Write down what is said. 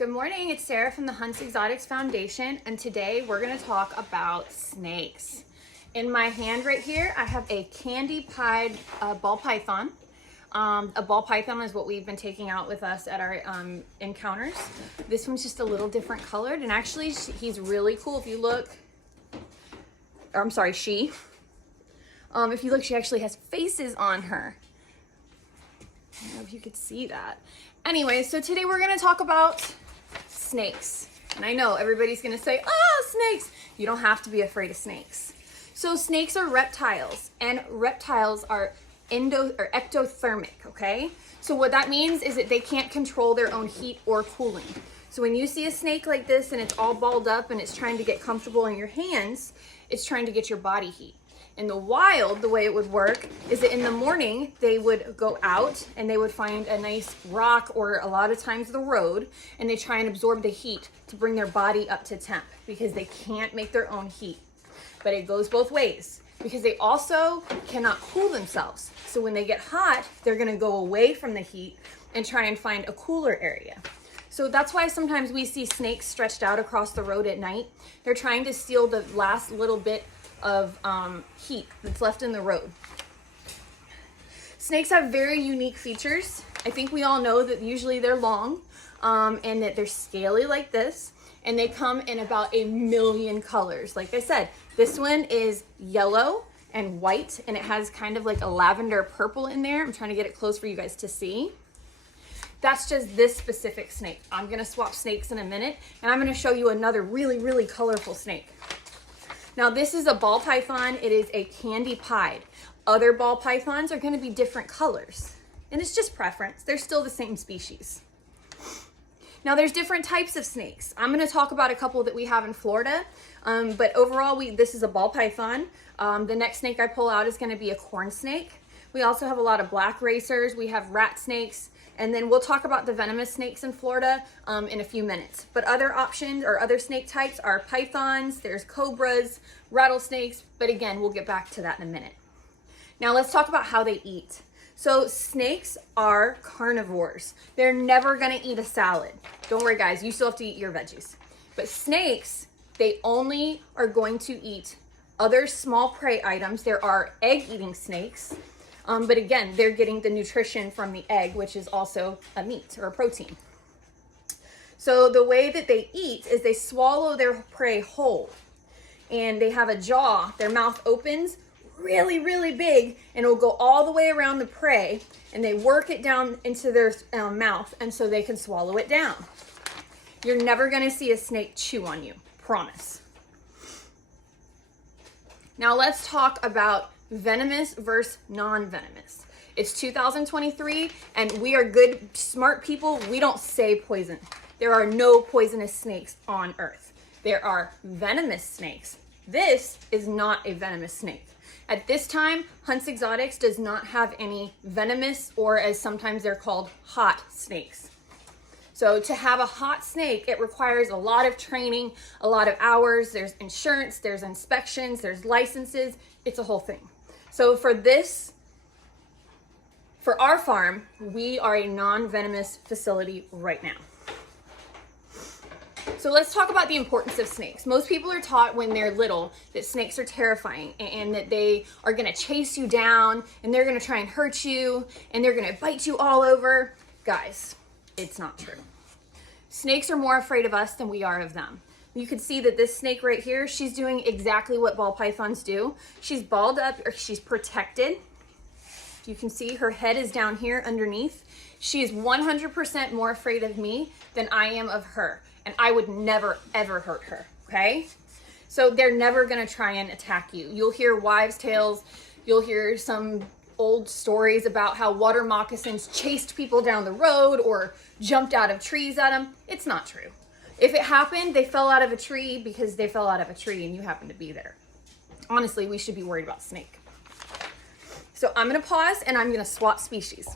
Good morning, it's Sarah from the Hunt's Exotics Foundation, and today we're going to talk about snakes. In my hand right here, I have a candy-pied ball python. A ball python is what we've been taking out with us at our encounters. This one's just a little different colored, and actually he's really cool. If you look, or I'm sorry, she. If you look, she actually has faces on her. I don't know if you could see that. Anyway, so today we're going to talk about snakes. And I know everybody's going to say, oh, snakes. You don't have to be afraid of snakes. So snakes are reptiles, and reptiles are ectothermic, okay? So what that means is that they can't control their own heat or cooling. So when you see a snake like this and it's all balled up and it's trying to get comfortable in your hands, it's trying to get your body heat. In the wild, the way it would work is that in the morning, they would go out and they would find a nice rock or a lot of times the road, and they try and absorb the heat to bring their body up to temp because they can't make their own heat. But it goes both ways because they also cannot cool themselves. So when they get hot, they're gonna go away from the heat and try and find a cooler area. So that's why sometimes we see snakes stretched out across the road at night. They're trying to steal the last little bit of heat that's left in the road. Snakes have very unique features. I think we all know that usually they're long and that they're scaly like this, and they come in about 1 million colors. Like I said, this one is yellow and white, and it has kind of like a lavender purple in there. I'm trying to get it close for you guys to see. That's just this specific snake. I'm gonna swap snakes in a minute, and I'm gonna show you another really, really colorful snake. Now this is a ball python. It is a candy-pied. Other ball pythons are going to be different colors, and it's just preference. They're still the same species. Now there's different types of snakes. I'm going to talk about a couple that we have in Florida, but overall this is a ball python. The next snake I pull out is going to be a corn snake. We also have a lot of black racers. We have rat snakes. And then we'll talk about the venomous snakes in Florida in a few minutes. But other options or other snake types are pythons, there's cobras, rattlesnakes, but again, we'll get back to that in a minute. Now let's talk about how they eat. So snakes are carnivores. They're never gonna eat a salad. Don't worry guys, you still have to eat your veggies. But snakes, they only are going to eat other small prey items. There are egg-eating snakes. But again, they're getting the nutrition from the egg, which is also a meat or a protein. So the way that they eat is they swallow their prey whole, and they have a jaw. Their mouth opens really, really big, and it'll go all the way around the prey, and they work it down into their mouth, and so they can swallow it down. You're never gonna see a snake chew on you, promise. Now let's talk about venomous versus non-venomous. It's 2023 and we are good, smart people. We don't say poison. There are no poisonous snakes on earth. There are venomous snakes. This is not a venomous snake. At this time, Hunt's Exotics does not have any venomous, or as sometimes they're called, hot snakes. So to have a hot snake, it requires a lot of training, a lot of hours. There's insurance, there's inspections, there's licenses. It's a whole thing. So for our farm, we are a non-venomous facility right now. So let's talk about the importance of snakes. Most people are taught when they're little that snakes are terrifying and that they are gonna chase you down and they're gonna try and hurt you and they're gonna bite you all over. Guys, it's not true. Snakes are more afraid of us than we are of them. You can see that this snake right here, she's doing exactly what ball pythons do. She's balled up, or she's protected. You can see her head is down here underneath. She is 100% more afraid of me than I am of her. And I would never, ever hurt her, okay? So they're never gonna try and attack you. You'll hear wives' tales. You'll hear some old stories about how water moccasins chased people down the road or jumped out of trees at them. It's not true. If it happened, they fell out of a tree because they fell out of a tree and you happened to be there. Honestly, we should be worried about snake. So I'm gonna pause and I'm gonna swap species.